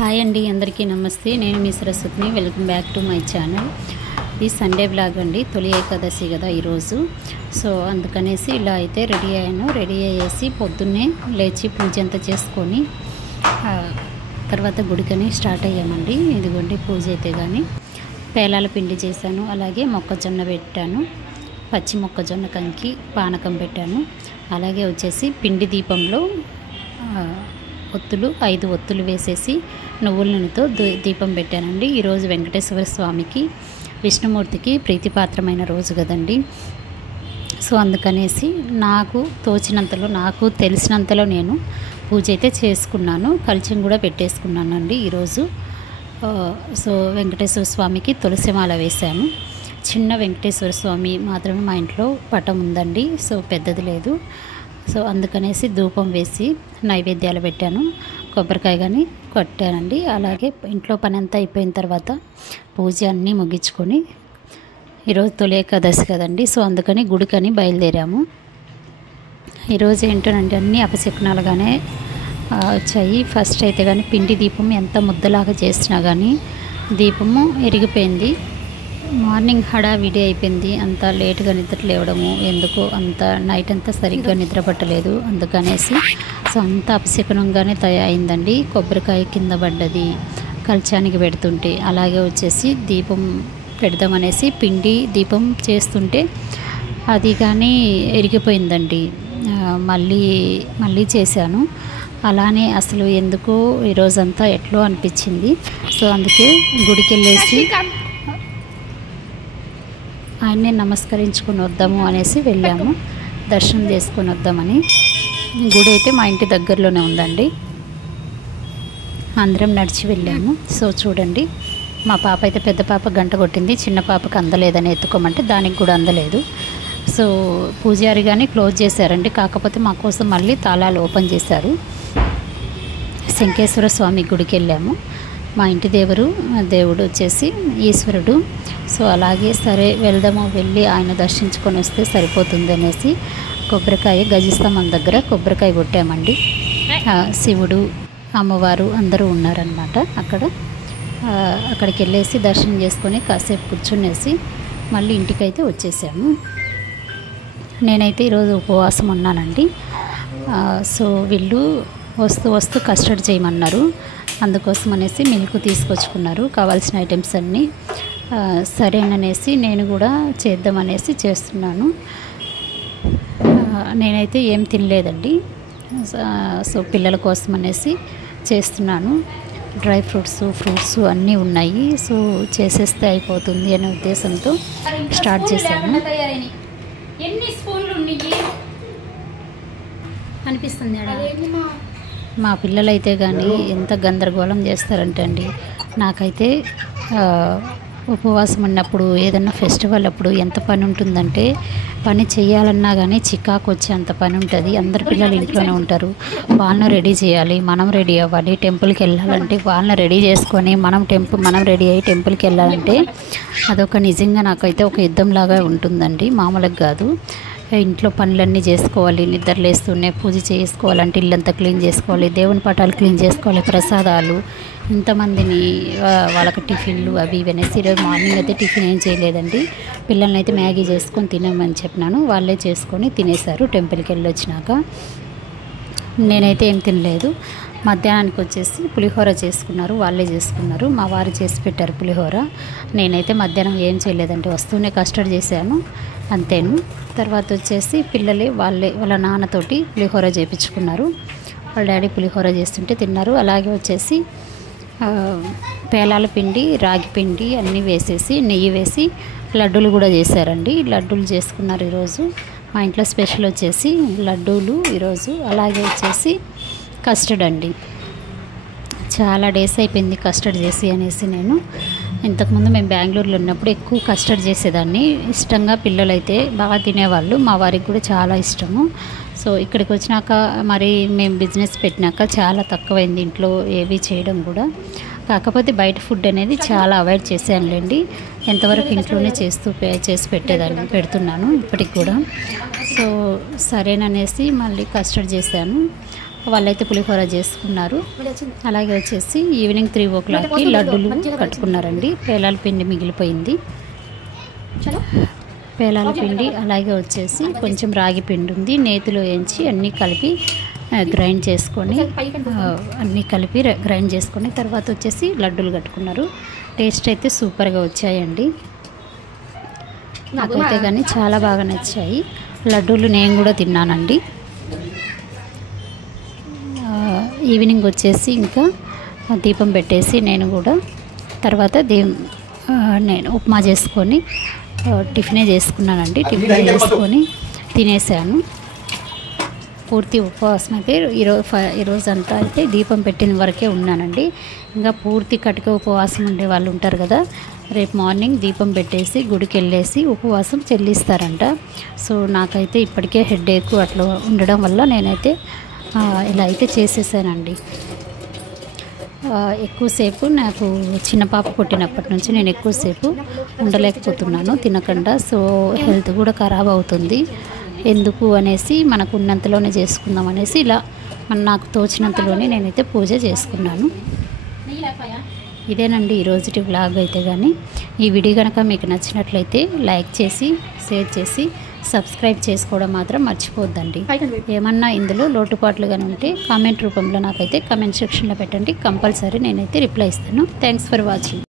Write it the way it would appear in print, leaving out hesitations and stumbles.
Hi అండి, అందరికీ నమస్తే. నేను మీ సరస్వతిని. Welcome back to my channel. ఇది సండే బ్లాగ్ అండి. తొలి ఏకాదశి కదా ఈరోజు. సో అందుకనేసి ఇలా అయితే రెడీ అయ్యాను. రెడీ అయ్యేసి పొద్దున్నే లేచి పూజ అంతా చేసుకొని తర్వాత గుడికని స్టార్ట్ అయ్యామండి. ఇదిగోండి పూజ అయితే కానీ పేలాల పిండి చేశాను. అలాగే మొక్కజొన్న పెట్టాను, పచ్చి మొక్కజొన్న కంకి పానకం పెట్టాను. అలాగే వచ్చేసి పిండి దీపంలో ఒత్తులు 5 ఒత్తులు వేసేసి నువ్వుల నూనెతో దీపం పెట్టానండి. ఈరోజు వెంకటేశ్వర స్వామికి, విష్ణుమూర్తికి ప్రీతిపాత్రమైన రోజు కదండి. సో అందుకనేసి నాకు తోచినంతలో, నాకు తెలిసినంతలో నేను పూజ అయితే చేసుకున్నాను. కల్చం కూడా పెట్టేసుకున్నానండి ఈరోజు. సో వెంకటేశ్వర స్వామికి తులసిమాల వేశాను. చిన్న వెంకటేశ్వర స్వామి మాత్రమే మా ఇంట్లో పటం ఉందండి. సో పెద్దది లేదు. సో అందుకనేసి ధూపం వేసి నైవేద్యాలు పెట్టాను. కొబ్బరికాయ కానీ కొట్టానండి. అలాగే ఇంట్లో పని అంతా అయిపోయిన తర్వాత పూజ అన్నీ ముగించుకొని ఈరోజు తొలి ఏకాదశి కదండి. సో అందుకని గుడికని బయలుదేరాము. ఈరోజు ఏంటోనండి అన్నీ అపశకునాలుగానే వచ్చాయి. ఫస్ట్ అయితే కానీ పిండి దీపం ఎంత ముద్దలాగా చేసినా కానీ దీపము ఎరిగిపోయింది. మార్నింగ్ హడావిడి అయిపోయింది. అంత లేట్గా నిద్ర లేవడము, ఎందుకో అంత నైట్ అంతా సరిగ్గా నిద్ర పట్టలేదు. అందుకనేసి సో అంత అపశకునంగానే తయారైందండి. కొబ్బరికాయ కింద పడ్డది కల్చానికి పెడుతుంటే, అలాగే వచ్చేసి దీపం పెడదామనేసి పిండి దీపం చేస్తుంటే అది కానీ ఎరిగిపోయిందండి. మళ్ళీ చేశాను. అలానే అసలు ఎందుకో ఈరోజంతా ఎట్లో అనిపించింది. సో అందుకే గుడికి వెళ్ళేసి ఆయన్నే నమస్కరించుకొని వద్దాము అనేసి వెళ్ళాము. దర్శనం చేసుకొని వద్దామని. గుడి అయితే మా ఇంటి దగ్గరలోనే ఉందండి. అందరం నడిచి వెళ్ళాము. సో చూడండి, మా పాప అయితే, పెద్ద పాప గంట కొట్టింది, చిన్న పాపకు అందలేదని ఎత్తుకోమంటే దానికి కూడా అందలేదు. సో పూజారి కానీ క్లోజ్ చేశారండి. కాకపోతే మా కోసం మళ్ళీ తాళాలు ఓపెన్ చేశారు. శంకేశ్వర స్వామి గుడికి వెళ్ళాము. మా ఇంటి దేవుడు వచ్చేసి ఈశ్వరుడు. సో అలాగే సరే వెళ్దాము, వెళ్ళి ఆయన దర్శించుకొని వస్తే సరిపోతుంది అనేసి కొబ్బరికాయ గజస్తంభం దగ్గర కొబ్బరికాయ కొట్టామండి. శివుడు, అమ్మవారు అందరూ ఉన్నారనమాట అక్కడికి వెళ్ళేసి దర్శనం చేసుకొని కాసేపు కూర్చునేసి మళ్ళీ ఇంటికైతే వచ్చేసాము. నేనైతే ఈరోజు ఉపవాసం ఉన్నానండి. సో వీళ్ళు వస్తూ కస్టర్డ్ చేయమన్నారు. అందుకోసం అనేసి మిల్క్ తీసుకొచ్చుకున్నారు, కావాల్సిన ఐటమ్స్ అన్నీ. సరేననేసి నేను కూడా చేద్దామనేసి చేస్తున్నాను. నేనైతే ఏం తినలేదండి. సో పిల్లల కోసం అనేసి చేస్తున్నాను. డ్రై ఫ్రూట్స్ అన్నీ ఉన్నాయి. సో చేసేస్తే అయిపోతుంది అనే ఉద్దేశంతో స్టార్ట్ చేశాను. ఎన్ని స్పూన్లు ఉన్నాయి అనిపిస్తుంది. మా పిల్లలైతే కానీ ఎంత గందరగోళం చేస్తారంటే అండి, నాకైతే ఉపవాసం ఉన్నప్పుడు, ఏదన్నా ఫెస్టివల్ అప్పుడు ఎంత పని ఉంటుందంటే, పని చేయాలన్నా కానీ చికాకు వచ్చే అంత పని ఉంటుంది. అందరు పిల్లలు ఇంట్లోనే ఉంటారు. వాళ్ళని రెడీ చేయాలి, మనం రెడీ అవ్వాలి. టెంపుల్కి వెళ్ళాలంటే వాళ్ళని రెడీ చేసుకొని మనం రెడీ అయ్యి టెంపుల్కి వెళ్ళాలంటే అదొక నిజంగా నాకైతే ఒక యుద్ధంలాగా ఉంటుందండి, మామూలుగా కాదు. ఇంట్లో పనులన్నీ చేసుకోవాలి, నిద్ర లేస్తూనే పూజ చేసుకోవాలంటే ఇల్లంతా క్లీన్ చేసుకోవాలి, దేవుని పటాలు క్లీన్ చేసుకోవాలి, ప్రసాదాలు, ఇంతమందిని వాళ్ళకి టిఫిన్లు అవి ఇవి అనేసి. ఈరోజు మార్నింగ్ అయితే టిఫిన్ ఏం చేయలేదండి. పిల్లల్ని అయితే మ్యాగీ చేసుకొని తినమని చెప్పినాను. వాళ్ళే చేసుకొని తినేశారు టెంపుల్కి వెళ్ళి వచ్చినాక. నేనైతే ఏం తినలేదు. మధ్యాహ్నానికి వచ్చేసి పులిహోర చేసుకున్నారు, వాళ్ళే చేసుకున్నారు. మా వారు చేసి పెట్టారు పులిహోర. నేనైతే మధ్యాహ్నం ఏం చేయలేదండి, వస్తూనే కస్టర్డ్ చేశాను, అంతేను. తర్వాత వచ్చేసి వాళ్ళ నాన్నతోటి పులిహోర చేయించుకున్నారు. వాళ్ళ డాడీ పులిహోర చేస్తుంటే తిన్నారు. అలాగే వచ్చేసి పేలాల పిండి, రాగి పిండి అన్నీ వేసేసి నెయ్యి వేసి లడ్డూలు కూడా చేశారండి. లడ్డూలు చేసుకున్నారు ఈరోజు. మా ఇంట్లో స్పెషల్ వచ్చేసి లడ్డూలు ఈరోజు. అలాగే వచ్చేసి కస్టర్డ్ అండి. చాలా డేస్ అయిపోయింది కస్టర్డ్ చేసి అనేసి. నేను ఇంతకుముందు మేము బెంగళూరులో ఉన్నప్పుడు ఎక్కువ కస్టర్డ్ చేసేదాన్ని. ఇష్టంగా పిల్లలైతే బాగా తినేవాళ్ళు. మా వారికి కూడా చాలా ఇష్టము. సో ఇక్కడికి వచ్చినాక మరి మేము బిజినెస్ పెట్టినాక చాలా తక్కువైంది ఇంట్లో ఏవి చేయడం కూడా. కాకపోతే బయట ఫుడ్ అనేది చాలా అవాయిడ్ చేసానులేండి. ఎంతవరకు ఇంట్లోనే చేసి పెడుతున్నాను ఇప్పటికి కూడా. సో సరేననేసి మళ్ళీ కస్టర్డ్ చేశాను. వాళ్ళైతే పులిహోర చేసుకున్నారు. అలాగే వచ్చేసి ఈవినింగ్ 3 o'clockకి లడ్డూలు కట్టుకున్నారండి. పేలాల పిండి మిగిలిపోయింది. పేలాల పిండి అలాగే వచ్చేసి కొంచెం రాగి పిండి ఉంది. నేతిలో వేయించి అన్నీ కలిపి గ్రైండ్ చేసుకొని తర్వాత వచ్చేసి లడ్డూలు కట్టుకున్నారు. టేస్ట్ అయితే సూపర్గా వచ్చాయండి. నాకైతే కానీ చాలా బాగా నచ్చాయి. లడ్డూలు నేను కూడా తిన్నానండి. ఈవినింగ్ వచ్చేసి ఇంకా దీపం పెట్టేసి నేను కూడా తర్వాత నేను ఉప్మా చేసుకొని టిఫినే చేసుకున్నానండి. టిఫిన్ చేసుకొని తినేసాను. పూర్తి ఉపవాసం అయితే ఈరోజంతా అయితే దీపం పెట్టిన వరకే ఉన్నానండి. ఇంకా పూర్తి కటిక ఉపవాసం ఉండే వాళ్ళు ఉంటారు కదా, రేపు మార్నింగ్ దీపం పెట్టేసి గుడికి వెళ్ళేసి ఉపవాసం చెల్లిస్తారంట. సో నాకైతే ఇప్పటికే హెడేక్ అట్లా ఉండడం వల్ల నేనైతే ఇలా అయితే చేసేసానండి. ఎక్కువసేపు నాకు చిన్న పాప పుట్టినప్పటి నుంచి నేను ఎక్కువసేపు ఉండలేకపోతున్నాను తినకుండా. సో హెల్త్ కూడా ఖరాబ్ అవుతుంది. ఎందుకు అనేసి మనకు ఉన్నంతలోనే చేసుకుందాం అనేసి ఇలా నాకు తోచినంతలోనే నేనైతే పూజ చేసుకున్నాను. ఇదేనండి ఈరోజుటి వ్లాగ్ అయితే. కానీ ఈ వీడియో కనుక మీకు నచ్చినట్లయితే లైక్ చేసి షేర్ చేసి సబ్స్క్రైబ్ చేసుకోవడం మాత్రం మర్చిపోద్దండి. ఏమన్నా ఇందులో లోటుపాట్లు కానీ ఉంటే కామెంట్ రూపంలో నాకైతే కామెంట్ సెక్షన్లో పెట్టండి. కంపల్సరీ నేనైతే రిప్లై ఇస్తాను. Thanks for watching.